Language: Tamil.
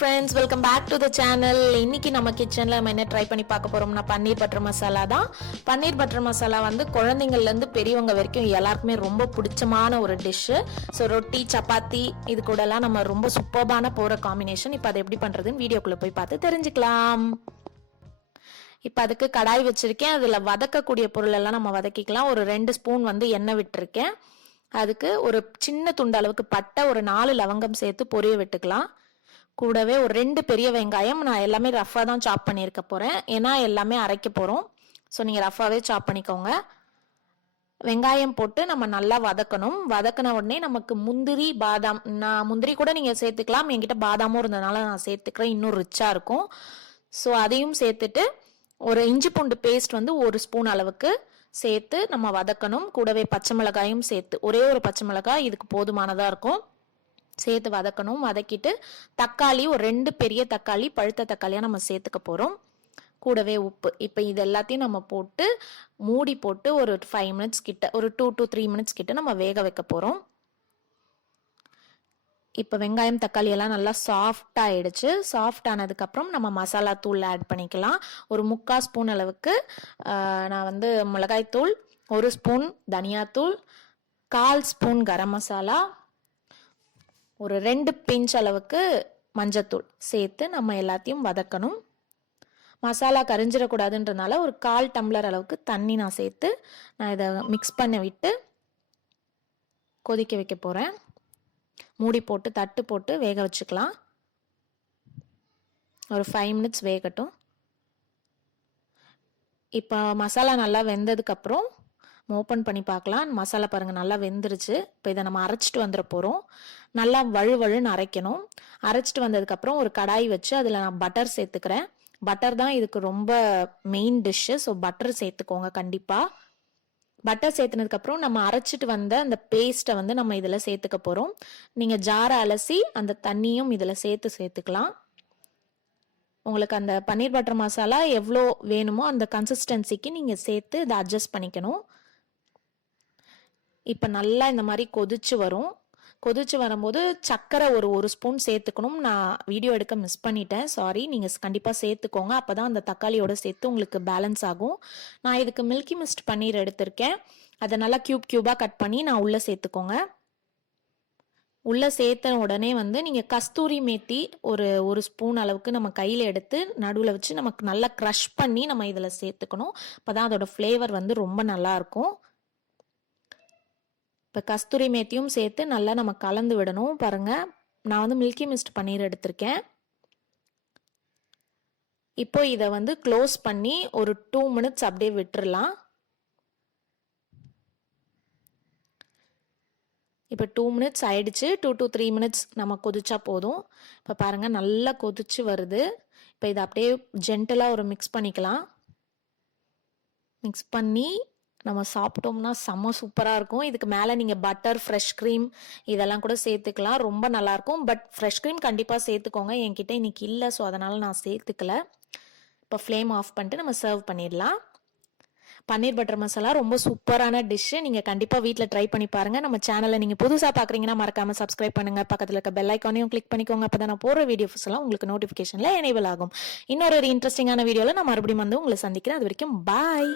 friends, welcome back to the channel. இன்னைக்கு நம்ம கிச்சன்ல நம்ம என்ன ட்ரை பண்ணி பார்க்க போறோம்னா பன்னீர் பட்டர் மசாலா தான். பன்னீர் பட்டர் மசாலா வந்து குழந்தைங்கள்ல இருந்து பெரியவங்க வரைக்கும் எல்லாருக்குமே ரொம்ப பிடிச்சமான ஒரு டிஷ். ஸோ ரொட்டி சப்பாத்தி இது கூட எல்லாம் நம்ம ரொம்ப சூப்பர்பான போற காம்பினேஷன். இப்போ அதை எப்படி பண்றதுன்னு வீடியோக்குள்ள போய் பார்த்து தெரிஞ்சுக்கலாம். இப்போ அதுக்கு கடாய் வச்சிருக்கேன். அதில் வதக்கக்கூடிய பொருள் எல்லாம் நம்ம வதக்கிக்கலாம். ஒரு 2 ஸ்பூன் வந்து எண்ணெய் விட்டுருக்கேன். அதுக்கு ஒரு சின்ன துண்டு அளவுக்கு பட்டை, ஒரு 4 லவங்கம் சேர்த்து பொரிய விட்டுக்கலாம். கூடவே ஒரு 2 பெரிய வெங்காயம். நான் எல்லாமே ரஃபாக தான் சாப் பண்ணியிருக்க போகிறேன், ஏன்னா எல்லாமே அரைக்க போகிறோம். ஸோ நீங்கள் ரஃபாகவே சாப் பண்ணிக்கோங்க. வெங்காயம் போட்டு நம்ம நல்லா வதக்கணும். வதக்கின உடனே நமக்கு முந்திரி பாதாம், நான் முந்திரி கூட நீங்கள் சேர்த்துக்கலாம், என்கிட்ட பாதாமும் இருந்ததுனால நான் சேர்த்துக்கிறேன், இன்னும் ரிச்சாக இருக்கும். ஸோ அதையும் சேர்த்துட்டு ஒரு இஞ்சி பூண்டு பேஸ்ட் வந்து 1 ஸ்பூன் அளவுக்கு சேர்த்து நம்ம வதக்கணும். கூடவே பச்சை மிளகாயும் சேர்த்து, ஒரே ஒரு பச்சை மிளகாய் இதுக்கு போதுமானதாக இருக்கும், சேர்த்து வதக்கணும். வதக்கிட்டு தக்காளி, ஒரு 2 பெரிய தக்காளி, பழுத்த தக்காளியாக நம்ம சேர்த்துக்க போகிறோம். கூடவே உப்பு. இப்போ இது எல்லாத்தையும் நம்ம போட்டு மூடி போட்டு ஒரு 5 மினிட்ஸ் கிட்ட, ஒரு 2 to 3 மினிட்ஸ் கிட்ட நம்ம வேக வைக்க போகிறோம். இப்போ வெங்காயம் தக்காளி எல்லாம் நல்லா சாஃப்ட் ஆயிடுச்சு. சாஃப்ட் ஆனதுக்கப்புறம் நம்ம மசாலா தூள் ஆட் பண்ணிக்கலாம். ஒரு 3/4 ஸ்பூன் அளவுக்கு நான் வந்து மிளகாய்த்தூள், 1 ஸ்பூன் தனியாத்தூள், 1/4 ஸ்பூன் கரம் மசாலா, ஒரு 2 பிஞ்ச் அளவுக்கு மஞ்சத்தூள் சேர்த்து நம்ம எல்லாத்தையும் வதக்கணும். மசாலா கரிஞ்சிடக்கூடாதுன்றதுனால ஒரு 1/4 டம்ளர் அளவுக்கு தண்ணி நான் சேர்த்து நான் இதை மிக்ஸ் பண்ண விட்டு கொதிக்க வைக்க போகிறேன். மூடி போட்டு தட்டு போட்டு வேக வச்சுக்கலாம். ஒரு 5 மினிட்ஸ் வேகட்டும். இப்போ மசாலா நல்லா வெந்ததுக்கப்புறம் ஓப்பன் பண்ணி பார்க்கலாம். மசாலா பாருங்கள் நல்லா வெந்துருச்சு. இப்போ இதை நம்ம அரைச்சிட்டு வந்துட போகிறோம். நல்லா வழுவழுன்னு அரைக்கணும். அரைச்சிட்டு வந்ததுக்கப்புறம் ஒரு கடாய் வச்சு அதில் நான் பட்டர் சேர்த்துக்கிறேன். பட்டர் தான் இதுக்கு ரொம்ப மெயின் டிஷ்ஷு. ஸோ பட்டர் சேர்த்துக்கோங்க கண்டிப்பாக. பட்டர் சேர்த்துனதுக்கப்புறம் நம்ம அரைச்சிட்டு வந்த அந்த பேஸ்ட்டை வந்து நம்ம இதில் சேர்த்துக்க போகிறோம். நீங்கள் ஜாரை அலசி அந்த தண்ணியும் இதில் சேர்த்துக்கலாம். உங்களுக்கு அந்த பன்னீர் பட்டர் மசாலா எவ்வளோ வேணுமோ அந்த கன்சிஸ்டன்சிக்கு நீங்கள் சேர்த்து இதை அட்ஜஸ்ட் பண்ணிக்கணும். இப்போ நல்லா இந்த மாதிரி கொதிச்சு வரும். கொதிச்சு வரும்போது சர்க்கரை ஒரு ஸ்பூன் சேர்த்துக்கணும். நான் வீடியோ எடுக்க மிஸ் பண்ணிட்டேன், சாரி. நீங்கள் கண்டிப்பாக சேர்த்துக்கோங்க, அப்போ தான் அந்த தக்காளியோட சேர்த்து உங்களுக்கு பேலன்ஸ் ஆகும். நான் இதுக்கு மில்கி மிஸ்ட் பன்னீர் எடுத்திருக்கேன். அதை நல்லா க்யூபாக கட் பண்ணி நான் உள்ளே சேர்த்துக்கோங்க. உள்ளே சேர்த்த உடனே வந்து நீங்கள் கஸ்தூரி மேத்தி ஒரு ஸ்பூன் அளவுக்கு நம்ம கையில் எடுத்து நடுவில் வச்சு நமக்கு நல்லா க்ரஷ் பண்ணி நம்ம இதில் சேர்த்துக்கணும். அப்போ தான் அதோட ஃப்ளேவர் வந்து ரொம்ப நல்லாயிருக்கும். இப்போ கஸ்தூரி மேத்தியும் சேர்த்து நல்லா நம்ம கலந்து விடணும். பாருங்கள், நான் வந்து மில்கி மிஸ்ட் பன்னீர் எடுத்திருக்கேன். இப்போ இதை வந்து க்ளோஸ் பண்ணி ஒரு 2 மினிட்ஸ் அப்படியே விட்டுறலாம். இப்போ 2 மினிட்ஸ் ஆயிடுச்சு. 2 to 3 மினிட்ஸ் நம்ம கொதிச்சா போதும். இப்போ பாருங்கள் நல்லா கொதிச்சு வருது. இப்போ இதை அப்படியே ஜென்டலாக ஒரு மிக்ஸ் பண்ணிக்கலாம். மிக்ஸ் பண்ணி நம்ம சாப்பிட்டோம்னா செம்ம சூப்பராக இருக்கும். இதுக்கு மேலே நீங்கள் பட்டர், ஃப்ரெஷ் க்ரீம் இதெல்லாம் கூட சேர்த்துக்கலாம், ரொம்ப நல்லாயிருக்கும். பட் ஃப்ரெஷ் க்ரீம் கண்டிப்பாக சேர்த்துக்கோங்க. என்கிட்ட இன்னைக்கு இல்லை, ஸோ அதனால் நான் சேர்த்துக்கல. இப்போ ஃப்ளேம் ஆஃப் பண்ணிட்டு நம்ம சர்வ் பண்ணிடலாம். பன்னீர் பட்டர் மசாலா ரொம்ப சூப்பரான டிஷ்ஷு. நீங்கள் கண்டிப்பாக வீட்டில் ட்ரை பண்ணி பாருங்கள். நம்ம சேனலை நீங்கள் புதுசாக பார்க்குறீங்கன்னா மறக்காமல் சப்ஸ்கிரைப் பண்ணுங்கள். பக்கத்தில் இருக்க பெல் ஐக்கானையும் கிளிக் பண்ணிக்கோங்க. அப்போ தான் நான் போகிற வீடியோஸ் எல்லாம் உங்களுக்கு நோட்டிஃபிகேஷனில் எனேபிள் ஆகும். இன்னொரு இன்ட்ரெஸ்டிங்கான வீடியோவில் நான் மறுபடியும் வந்து உங்களை சந்திக்கிறேன். அது வரைக்கும் பாய்.